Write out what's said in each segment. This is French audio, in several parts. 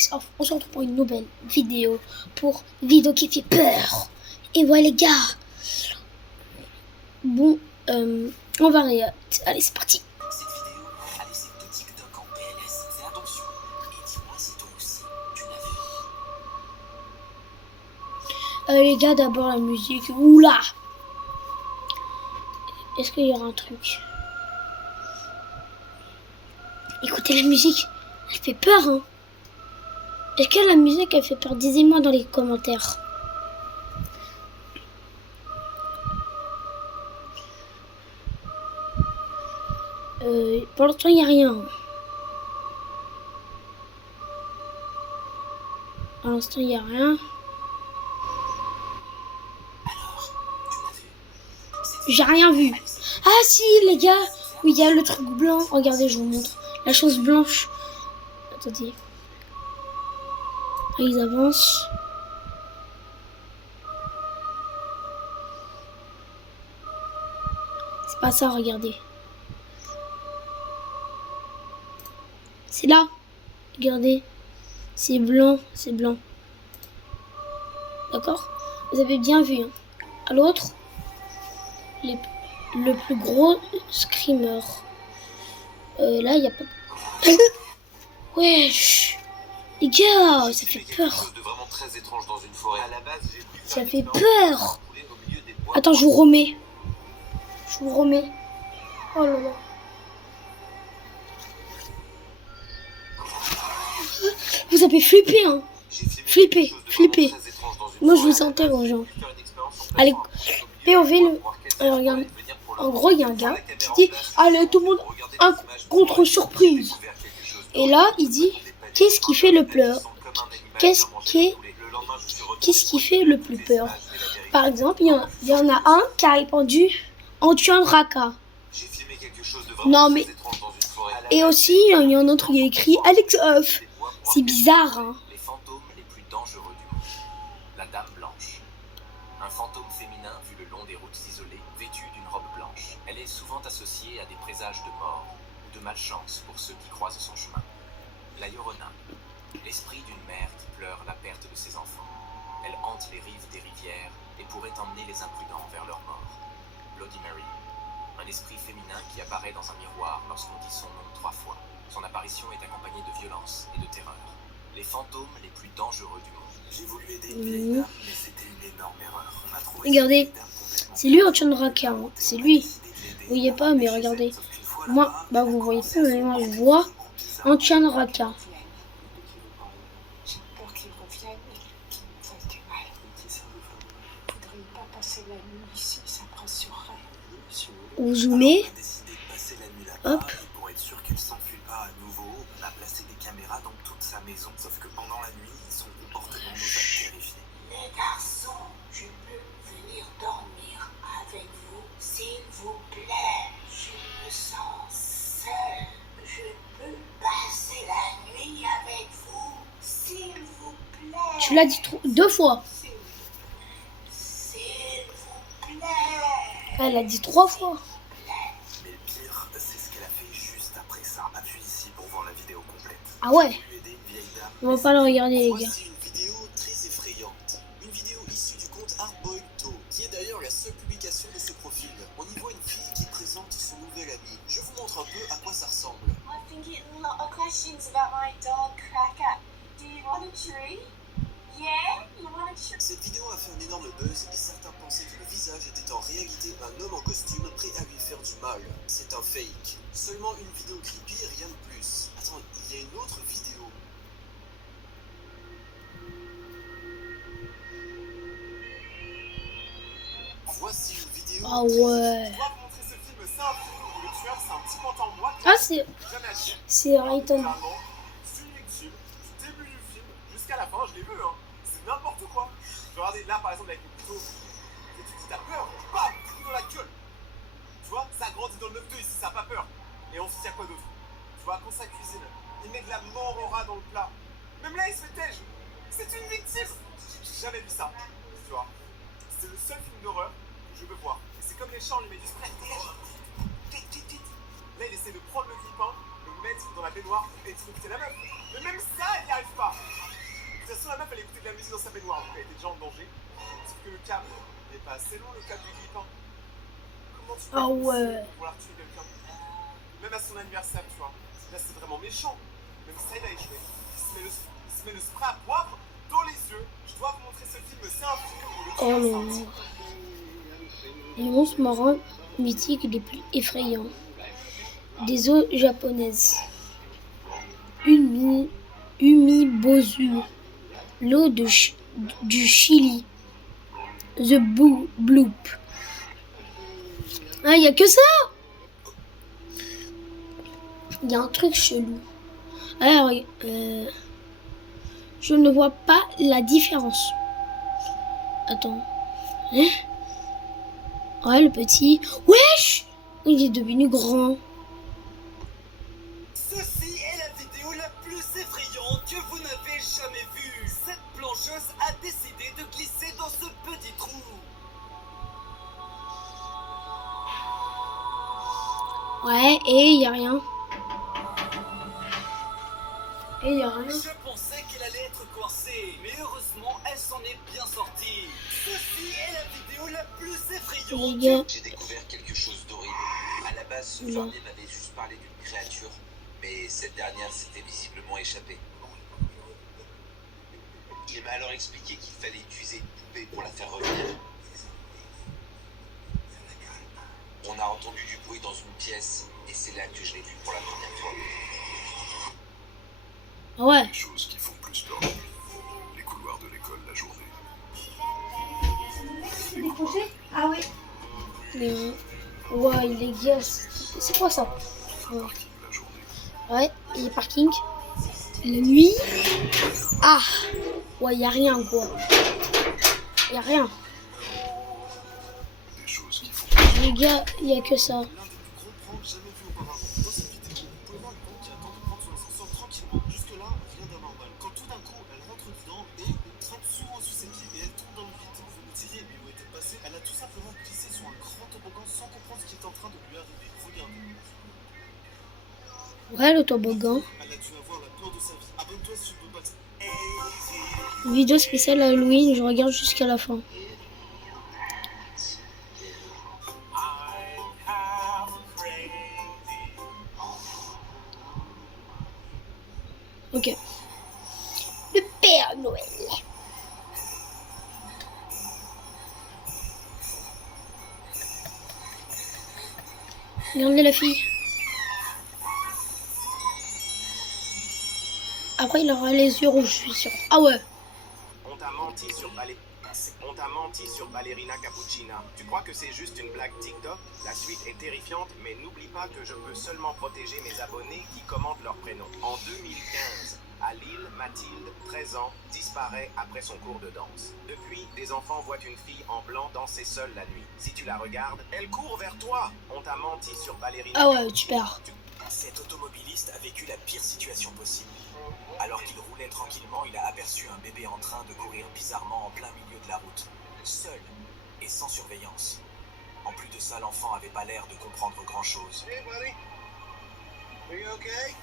X-Off. On se retrouve pour une nouvelle vidéo. Pour une vidéo qui fait peur. Et voilà les gars. Bon, on va aller. Allez, c'est parti. Cette vidéo a laissé tout TikTok en PLS. Fais attention. Et dis-moi si toi aussi, tu l'as vu. Les gars, d'abord la musique. Oula. Est-ce qu'il y aura un truc? Écoutez la musique. Elle fait peur, hein. Est-ce que la musique, elle fait peur? Disez-moi dans les commentaires. Pour l'instant, il n'y a rien. Pour l'instant, il n'y a rien. Alors, tu l'as vu? J'ai rien vu. Ah si, les gars. Oui, il y a le truc blanc. Regardez, je vous montre. La chose blanche. Attendez. Ah, ils avancent. C'est pas ça, regardez. C'est là. Regardez. C'est blanc, c'est blanc. D'accord? Vous avez bien vu. Hein. À l'autre, le plus gros screamer. Là, il n'y a pas de... Wesh. Les gars, ça fait peur. Ça fait peur. Attends, je vous remets. Je vous remets. Oh là là. Vous avez flippé, hein. Flippé, flippé. Moi, je vous interroge. Hein. Allez, POV, alors, regarde. En gros, il y a un gars qui dit « Allez, tout le monde, un contre-surprise ». Et là, il dit « Qu'est-ce qui fait le pleur? Qu'est-ce qui fait le plus peur ?» Par exemple, il y en a un qui a répondu « En tuant Raka ». Non, mais... Et aussi, il y en a un autre qui a écrit « Alex Off ». C'est bizarre, hein. Les fantômes les plus dangereux du monde. La Dame Blanche. Un fantôme féminin vu le long des routes isolées, vêtu d'une robe blanche. Elle est souvent associée à des présages de mort ou de malchance pour ceux qui croisent son chemin. La Llorona. L'esprit d'une mère qui pleure la perte de ses enfants. Elle hante les rives des rivières et pourrait emmener les imprudents vers leur mort. Bloody Mary. Un esprit féminin qui apparaît dans un miroir lorsqu'on dit son nom 3 fois. Son apparition est accompagnée de violence et de terreur. Les fantômes les plus dangereux du monde. J'ai voulu aider une vieille dame, mais c'était une énorme erreur. On a trouvé regardez, c'est lui en Raka, hein. C'est lui. Vous voyez pas, mais regardez. Moi, bah vous voyez pas, mais moi je vois en Raka. J'ai peur qu'il revienne et qu'il me fasse du mal. Je voudrais pas passer la nuit ici, ça me rassurerait. Vous zoomez. Hop. Pour être sûr qu'elle s'enfuit pas à nouveau, on a placé des caméras dans toute sa maison. Sauf que pendant la nuit, son comportement nous a terrifiés. Les garçons, je peux venir dormir avec vous, s'il vous plaît. Je me sens seule. Je peux passer la nuit avec vous, s'il vous plaît. Tu l'as dit 2 fois. S'il vous plaît. Elle l'a dit 3 fois. Mais le pire, c'est ce qu'elle a fait juste après ça. Appuie ici pour voir la vidéo complète. Ah ouais. J'ai voulu aider une vieille dame, On va pas le regarder, les gars. Voici une vidéo très effrayante. Une vidéo issue du compte Hardboiled, qui est d'ailleurs la seule publication de ce profil. On y voit une fille qui présente son nouvel ami. Je vous montre un peu à quoi ça ressemble. I've been getting a lot of questions about my dog Cracker. Do you want a treat? Yeah? You want a treat? Cette vidéo a fait un énorme buzz et certains pensaient que le visage était en réalité un homme en costume prêt à lui faire du mal. C'est un fake. Seulement une vidéo creepy et rien de plus. Attends, il y a une autre vidéo. Voici une vidéo. Ah ouais. Je dois vous montrer ce film, c'est un film où le tueur c'est un petit pantin moi qui Ah c'est jamais acheté. Rayton. Littéralement, c'est une victime du début du film jusqu'à la fin, je l'ai vu, hein. C'est n'importe quoi. Regardez là par exemple avec le couteau, et tu te dis t'as peur, bam, coup dans la gueule. Tu vois, ça grandit dans le 9-2 ici, ça n'a pas peur. Et ensuite il y a quoi d'autre? Tu vois, quand ça cuisine, il met de la mort au rat dans le plat. Même là il se fait tège. C'est une victime. J'ai jamais vu ça, tu vois. C'est le seul film d'horreur que je veux voir. Et c'est comme les chats, on lui met du spray. Là, il essaie de prendre le grippin, le mettre dans la baignoire et de la meuf. Mais même ça, il n'y arrive pas. la musique dans sa baignoire, donc elle était déjà en danger. Sauf que le câble n'est pas assez long, le câble du grippin. Comment tu peux Ah ouais. vouloir tuer quelqu'un? Même à son anniversaire, tu vois. Là, c'est vraiment méchant. Même ça, il a échoué. Il se met le spray à poivre dans les yeux. Je dois vous montrer ce film, c'est un film. Oh non. Les monstres marins mythiques les plus effrayants. Des eaux japonaises. Umibozu. L'eau du Chili. The Bloop. Ah, il n'y a que ça. Il y a un truc chelou. Alors, je ne vois pas la différence. Attends. Hein? Ouais, le petit. Wesh! Il est devenu grand. Ceci est la vidéo la plus effrayante que vous n'avez jamais vue. Cette plongeuse a décidé de glisser dans ce petit trou. Ouais, et il y a rien. Et il y a rien. Je pensais qu'elle allait être coincée, mais heureusement, elle s'en est bien sortie. Ceci est la vidéo la plus Les effrayante. gars. J'ai découvert quelque chose d'horrible. À la base, ce Non. Farnier m'avait juste parlé d'une créature, mais cette dernière s'était visiblement échappée. Il m'a alors expliqué qu'il fallait utiliser une poupée pour la faire revenir. On a entendu du bruit dans une pièce, et c'est là que je l'ai vue pour la première fois. Ouais. Les choses qui font plus peur la nuit. Les couloirs de l'école la journée. Ah ouais. Ouais, les gars, c'est quoi ça? Ouais. Parking la journée. Ouais, et les parkings. La nuit. Ah. Ouais, y a rien quoi. Y a rien. Des choses qui font Les gars, y a que ça. L'un des plus gros pranks jamais vus auparavant. Dans cette vidéo, vous pouvez voir une femme qui attend de prendre son ascenseur tranquillement. Jusque-là, rien d'anormal. Quand tout d'un coup, elle rentre dedans et frappe souvent sous ses pieds et elle tombe dans le vide. Vous me diriez, mais où est-elle passée? Elle a tout simplement glissé sur un grand toboggan sans comprendre ce qui est en train de lui arriver. Regardez. Ouais, le toboggan. Elle a dû avoir la peur de sa vie. Abonne-toi si tu ne peux pas. Vidéo spéciale Halloween, je regarde jusqu'à la fin. Ok. Le Père Noël. Regardez la fille. Après, il aura les yeux rouges, je suis sûr. Ah ouais. On t'a menti sur Ballerina Cappuccina. Tu crois que c'est juste une blague TikTok? La suite est terrifiante, mais n'oublie pas que je peux seulement protéger mes abonnés qui commentent leur prénom. En 2015, à Lille, Mathilde, 13 ans, disparaît après son cours de danse. Depuis, des enfants voient une fille en blanc danser seule la nuit. Si tu la regardes, elle court vers toi. On t'a menti sur Ballerina. Ah ouais, tu perds. Cet automobiliste a vécu la pire situation possible. Alors qu'il roulait tranquillement, il a aperçu un bébé en train de courir bizarrement en plein milieu de la route, seul et sans surveillance. En plus de ça, l'enfant avait pas l'air de comprendre grand-chose. Hey buddy, are you okay?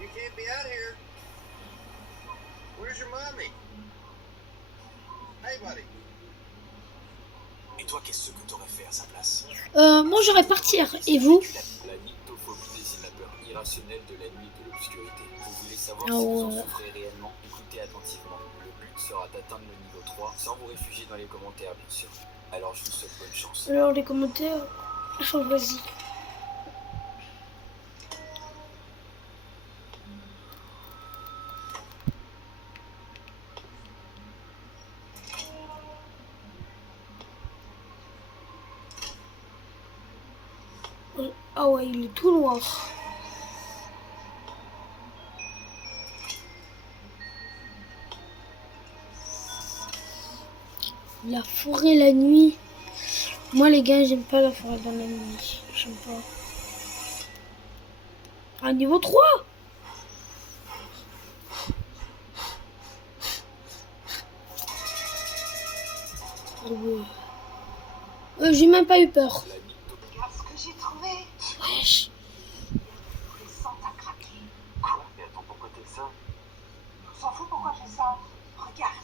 You can't be out here. Where's your mommy? Hey buddy. Et toi, qu'est-ce que t'aurais fait à sa place? Moi, j'aurais partir. Et vous? La nyctophobie désigne la peur irrationnelle de la nuit et de l'obscurité. Vous voulez savoir Ah si vous en ouais. souffrez réellement? Écoutez attentivement. Le but sera d'atteindre le niveau 3 sans vous réfugier dans les commentaires, bien sûr. Alors je vous souhaite bonne chance. Alors, les commentaires. Enfin, vas-y. Ah ouais, il est tout noir. La forêt la nuit. Moi les gars, j'aime pas la forêt dans la nuit. J'aime pas. À niveau 3. Oh ouais. J'ai même pas eu peur. Regarde ce que j'ai trouvé. Wesh. Le sang t'a craqué. Quoi? Mais attends, pourquoi t'es ça? On s'en fout pourquoi je fais ça. regarde.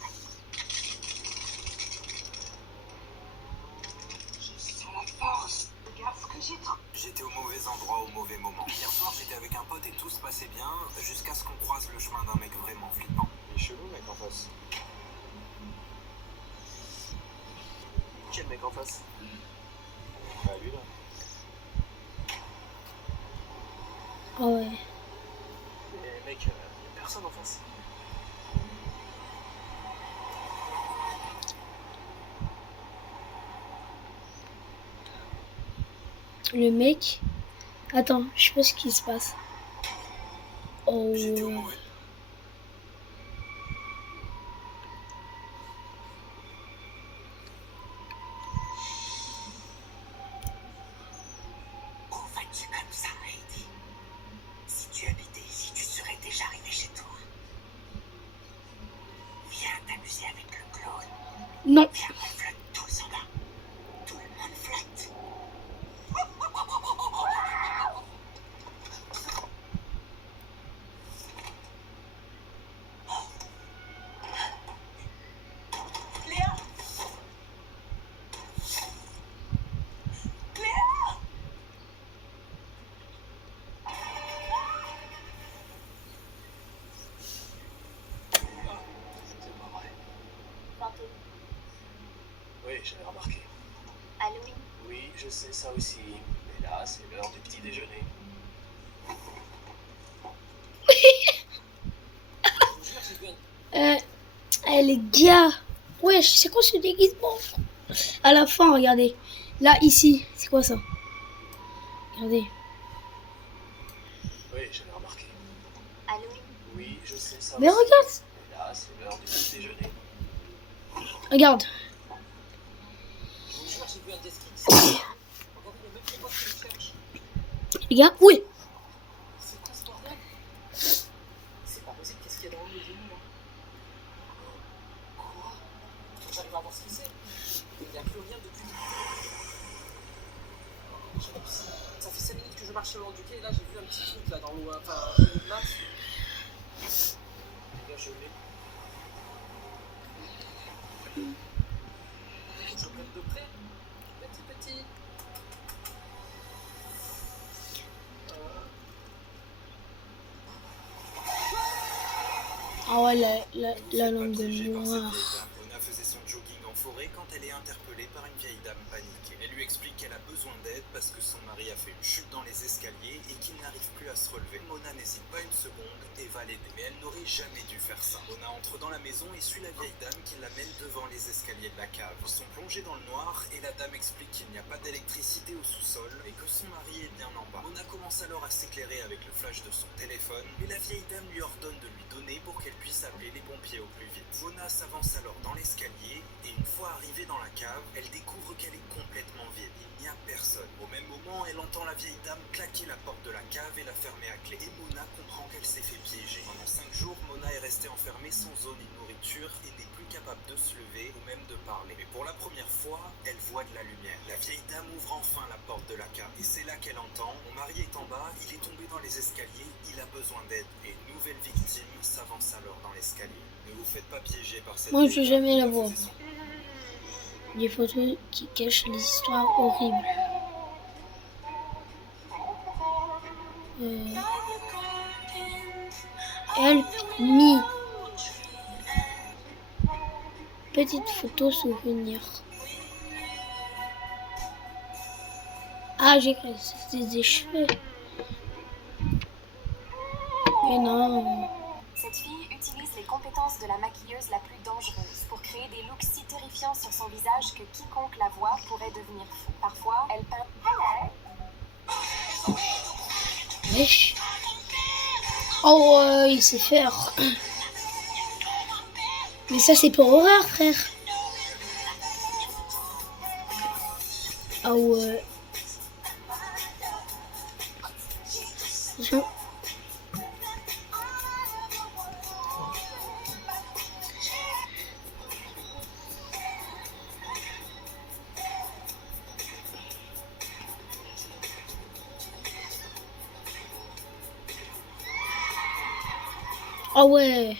Je sens la force. Regarde ce que j'ai trop. J'étais au mauvais endroit au mauvais moment. Hier soir, j'étais avec un pote et tout se passait bien, jusqu'à ce qu'on croise le chemin d'un mec vraiment flippant. Il est chelou, mec en face. Quel mec en face? Bah, lui là. Ah ouais. Mais mec, y'a personne en face. Le mec. Attends, je sais pas ce qui se passe. Oh. J'étais au mauvais. Où vas-tu comme ça, Heidi? Si tu habitais ici, tu serais déjà arrivé chez toi. Viens t'amuser avec le clown. Non. Viens, on flotte tous en bas. Tout le monde flotte. Léa! Léa! C'est pas vrai. Fantôme. Oui, j'avais remarqué. Halloween. Oui, je sais ça aussi. Mais là, c'est l'heure du petit déjeuner. Les gars. Ouais, c'est quoi ce déguisement? À la fin, regardez. Là, ici. C'est quoi ça? Regardez. Oui, j'avais remarqué. Halloween. Oui, je sais ça Mais aussi. regarde. Mais là, c'est l'heure du petit déjeuner. Regarde. Je vous jure, j'ai vu un desk qui regardez le même combat qui me cherche. Les gars, oui. C'est quoi ce bordel? C'est pas possible, qu'est-ce qu'il y a dans le milieu de nous? Quoi? Faut que j'arrive à voir ce que c'est. Il n'y a plus rien depuis. Ça fait 5 minutes que je marche sur le du quai et là j'ai vu un petit truc là dans le. Enfin, une masse. Les gars, je l'ai. Je prenne de près. Petit. Ah ouais, la lampe de Piégée par cette noir. vieille dame. Mona faisait son jogging en forêt quand elle est interpellée par une vieille dame paniquée. Elle lui explique qu'elle a besoin d'aide parce que son mari a fait une chute dans les escaliers et qu'il n'arrive plus à se relever. Mona n'hésite pas une seconde et va l'aider. Mais elle n'aurait jamais dû faire ça. Mona entre dans la maison et suit la vieille dame qui l'amène devant les escaliers de la cave. Ils sont plongés dans le noir et la dame explique qu'il n'y a pas d'électricité au sous-sol et que son mari est bien en bas. Mona commence alors à s'éclairer avec le flash de son téléphone, mais la vieille dame lui ordonne de lui donner pour qu'elle puisse appeler les pompiers au plus vite. Mona s'avance alors dans l'escalier et une fois arrivée dans la cave, elle découvre qu'elle est complètement vide. Il n'y a personne. Au même moment, elle entend la vieille dame claquer la porte de la cave et la fermer à clé. Et Mona comprend qu'elle s'est fait piéger. Pendant 5 jours, Mona est restée enfermée sans eau ni nourriture et n'est plus capable de se lever ou même de parler. Mais pour la première fois, elle voit de la lumière. La vieille dame ouvre enfin la porte de la cave. Et c'est là qu'elle entend: mon mari est en bas, il est tombé dans les escaliers, il a besoin d'aide. Et une nouvelle victime s'avance alors dans l'escalier. Ne vous faites pas piéger par cette Moi, vieille je veux dame. jamais la Mona voir. faisait son- Des photos qui cachent les histoires horribles. Help me. Petite photo souvenir. Ah, j'ai cru que c'était des cheveux. Mais non. Cette fille utilise les compétences de la maquilleuse la plus dangereuse pour créer des looks si terrifiants sur son visage que quiconque la voit pourrait devenir fou. Parfois, elle peint... Wesh. Oh, il sait faire. Mais ça, c'est pour horreur, frère. Ah ouais. Ah ouais.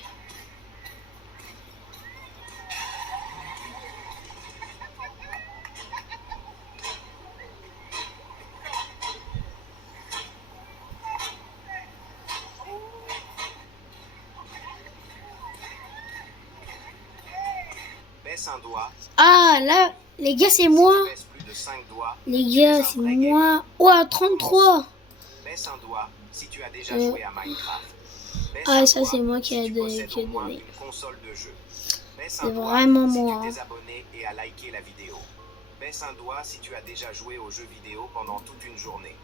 Baisse un doigt. Ah, là, les gars, c'est moi. Si tu baisses plus de 5 doigts, Les gars, c'est moi. Ouah, 33. baisse un doigt si tu as déjà joué à Minecraft. Baisse Ah, un ça, doigt c'est moi qui si ai tu possèdes au moins donné. une console de jeu. Baisse C'est un doigt vraiment si moi. tu t'es abonné et as liké la vidéo. Baisse un doigt si tu as déjà joué aux jeux vidéo pendant toute une journée.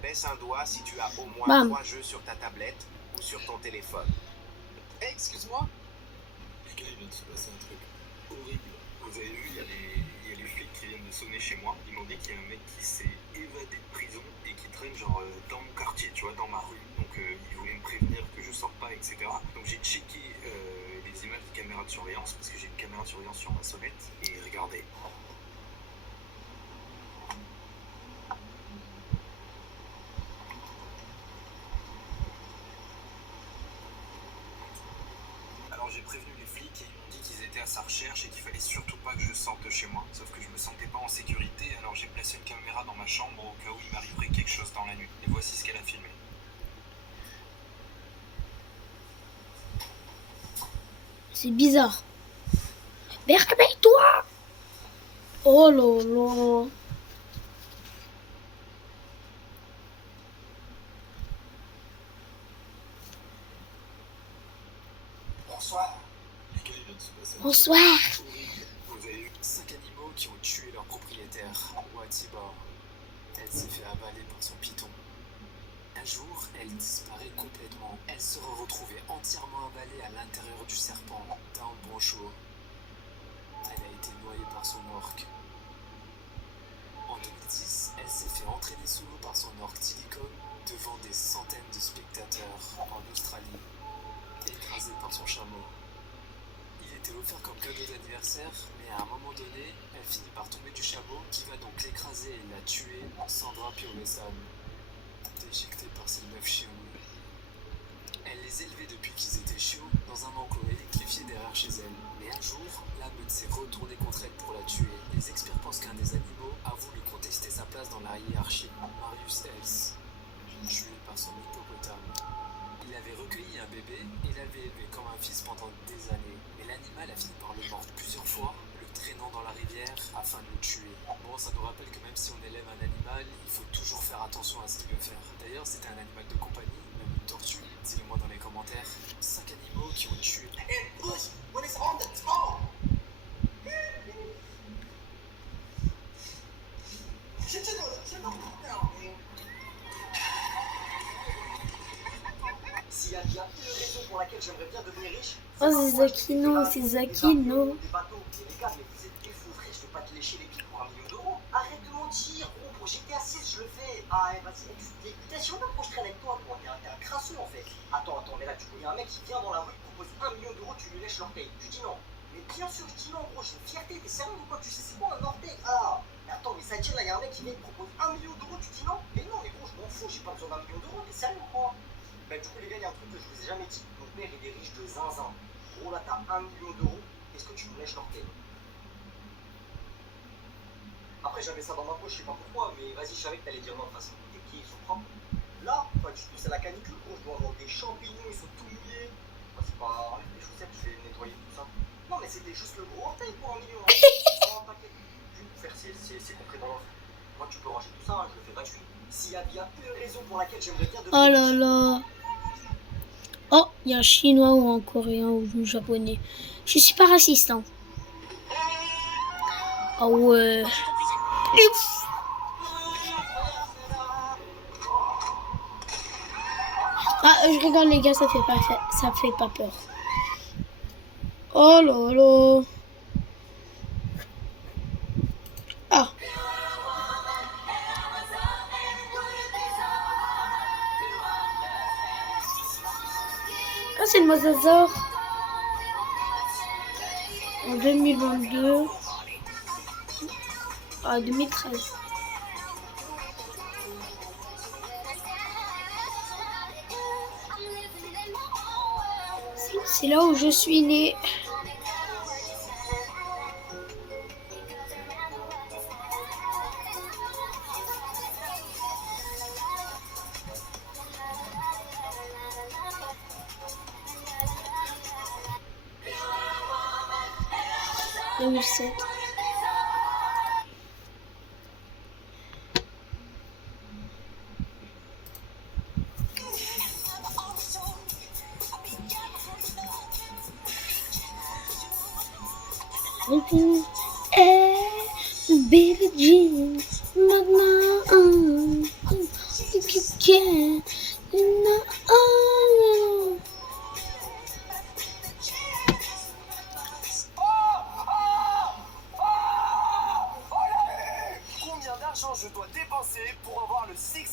Baisse un doigt si tu as au moins Bam. 3 jeux sur ta tablette ou sur ton téléphone. Hey, excuse-moi. Les gars, il vient de se passer un truc horrible. Vous avez vu, il y a les flics qui viennent de sonner chez moi. Ils m'ont dit qu'il y a un mec qui s'est évadé de prison et qui traîne genre dans mon quartier, tu vois, dans ma rue. Donc ils voulaient me prévenir que je sorte pas, etc. Donc j'ai checké les images de caméras de surveillance parce que j'ai une caméra de surveillance sur ma sonnette. Et regardez. Alors j'ai prévenu les flics et ils m'ont dit qu'ils étaient à sa recherche et qu'il fallait surtout pas que je sorte de chez moi. Sauf que je me sentais pas en sécurité, alors j'ai placé une caméra dans ma chambre au cas où il m'arriverait quelque chose dans la nuit. Et voici ce qu'elle a filmé. C'est bizarre. Mais réveille-toi. Oh là là. Bonsoir. Les gars, il vient de se passer un Bonsoir. truc horrible. Vous avez eu 5 animaux qui ont tué leur propriétaire, Watiba. Elle s'est fait avaler par son python. Un jour, elle disparaît complètement. Elle sera retrouvée entièrement avalée à l'intérieur du serpent, dans le broncho. Elle a été noyée par son orque. En 2010, elle s'est fait entraîner sous l'eau par son orque Tilicon devant des centaines de spectateurs en Australie, écrasée par son chameau. Il était offert comme cadeau d'anniversaire, mais à un moment donné, elle finit par tomber du chameau qui va donc l'écraser et la tuer, Sandra Piovesan, déchiquetée par ses 9 chiots. Elle les élevait depuis qu'ils étaient chiots dans un enclos électrifié derrière chez elle. Mais un jour, la meute s'est retournée contre elle pour la tuer. Les experts pensent qu'un des animaux a voulu contester sa place dans la hiérarchie. Marius Els, tué par son hippopotame. Il avait recueilli un bébé et l'avait élevé comme un fils pendant des années. Mais l'animal a fini par le mordre plusieurs fois, le traînant dans la rivière afin de le tuer. Bon, ça nous rappelle que même si on élève un animal, il faut toujours faire attention à ce qu'il veut faire. D'ailleurs, c'était un animal de compagnie, même une tortue. Dis-le moi dans les commentaires. 5 animaux qui ont tué. Hey, push when it's on the top. S'il y a bien une raison pour laquelle j'aimerais bien devenir riche, Oh, c'est Zakino, c'est Zakino. des bateaux. Mais les gars, mais vous êtes des fous, frère, je vais pas te lécher les pieds pour 1 million d'euros. Arrête de mentir, gros, pour GTA 6, je le fais. Ah, vas-y, explication même quand je traîne avec toi, gros. T'es un crasseux en fait. Attends, mais là, du coup, il y a un mec qui vient dans la rue, propose 1 million d'euros, tu lui lèches l'orteil. Tu dis non. Mais bien sûr, je dis non, gros, j'ai une fierté. T'es sérieux ou quoi? Tu sais, c'est quoi un orteil? Ah, mais attends, mais ça tire là, il y a un mec qui vient, il te propose 1 million d'euros, tu dis non? Mais non, mais gros, je m'en fous, j'ai pas besoin d'1 million d'euros, t'es sérieux ou quoi? Bah, du coup, les gars, il y a un truc que je vous ai jamais dit. Mon père, il est riche de zinzin. Gros, là, t'as 1 million d'euros, est-ce que tu me lèches l'orteil? Après, j'avais ça dans ma poche, je sais pas pourquoi, mais vas-y, je savais que t'allais dire non de toute façon. Tes pieds, ils sont propres. Là, pas du tout, c'est la canicule, gros, je dois avoir des champignons, ils sont tout mouillés. Bah, c'est pas enlève les chaussettes, je vais nettoyer tout ça. Non, mais c'était juste le gros orteil pour 1 million. Non, t'inquiète. Frère, c'est compris dans l'offre. Moi, tu peux ranger tout ça, hein, je le fais gratuit. S'il y a bien une raison pour laquelle j'aimerais bien devenir Oh là là. Oh, il y a un chinois ou un coréen ou un japonais. Je suis pas raciste, hein. Ah ouais. Ouf. Ah, je rigole les gars, ça fait pas peur. Oh là là. Ah. Ah, c'est le Mozazor. En 2022. Ah, 2013. C'est là où je suis née. 2007. Billie Jean, maintenant, Combien d'argent je dois dépenser pour avoir le 6-7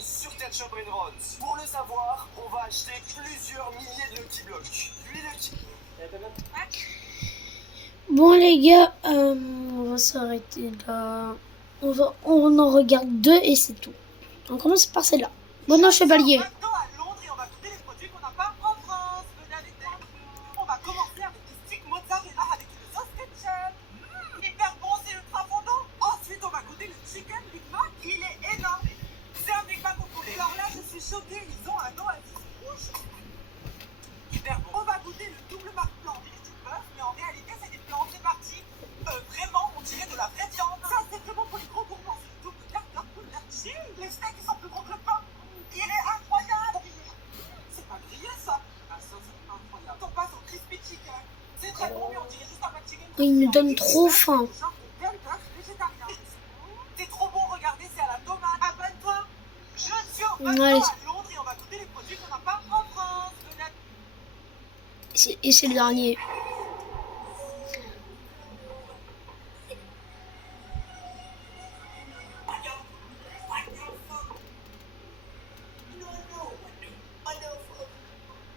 sur Ketchup Runs? Pour le savoir, on va acheter plusieurs milliers de Lucky Block. Lui, Lucky... Bon les gars, on va s'arrêter là. On en regarde 2 et c'est tout. On commence par celle-là. Bon chevalier. Maintenant à Londres et on va goûter les produits qu'on n'a pas en France. Venez avec moi. On va commencer avec des sticks mozzarella avec une sauce ketchup. Hyper bon, c'est ultra fondant. Ensuite, on va goûter le chicken Big Mac. Il est énorme. C'est un Big Mac au poulet. Alors là, je suis choquée. Ils ont un oasis rouge. Hyper bon. On va goûter le double Mac blanc du bœuf, mais en réalité, c'est des plans répartis. Vraiment, on dirait de la vraie viande. Ça, c'est vraiment pour les gros gourmands. C'est le double burger pour la chine. Les steaks, ils sont plus gros que le pain. Il est incroyable. C'est pas grillé, ça. La sauce est incroyable. On passe au crispy chicken. C'est très bon, mais on dirait juste un McChicken. Il me donne trop faim. C'est trop bon, regardez, c'est à la tomate. Abonne-toi. Je suis au Ouais. à Londres et on va goûter les produits qu'on n'a pas en France. Et c'est le dernier.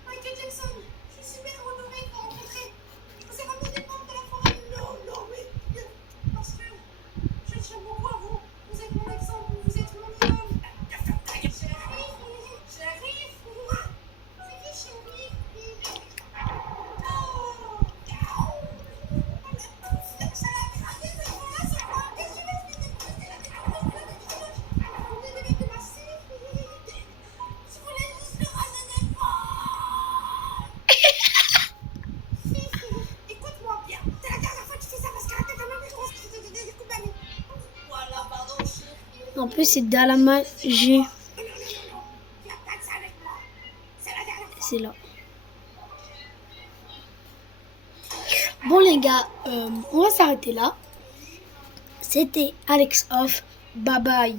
Michael Jackson, je suis super honorée de vous rencontrer. Vous avez ramené des pommes de la forêt. Non, mais parce que je tiens beaucoup à vous. Vous êtes mon exemple, vous êtes mon idole. Chérie, chérie, c'est qui chérie? Écoute-moi bien, c'est la dernière fois que tu fais ça parce qu'à ta maman, je pense que je te donne des coups d'année. Voilà, pardon, chérie. En plus c'est Dalama G. Non, il n'y a pas de ça avec moi. C'est la dernière fois. C'est là. Bon les gars, on va s'arrêter là. C'était Alex Off. Bye bye.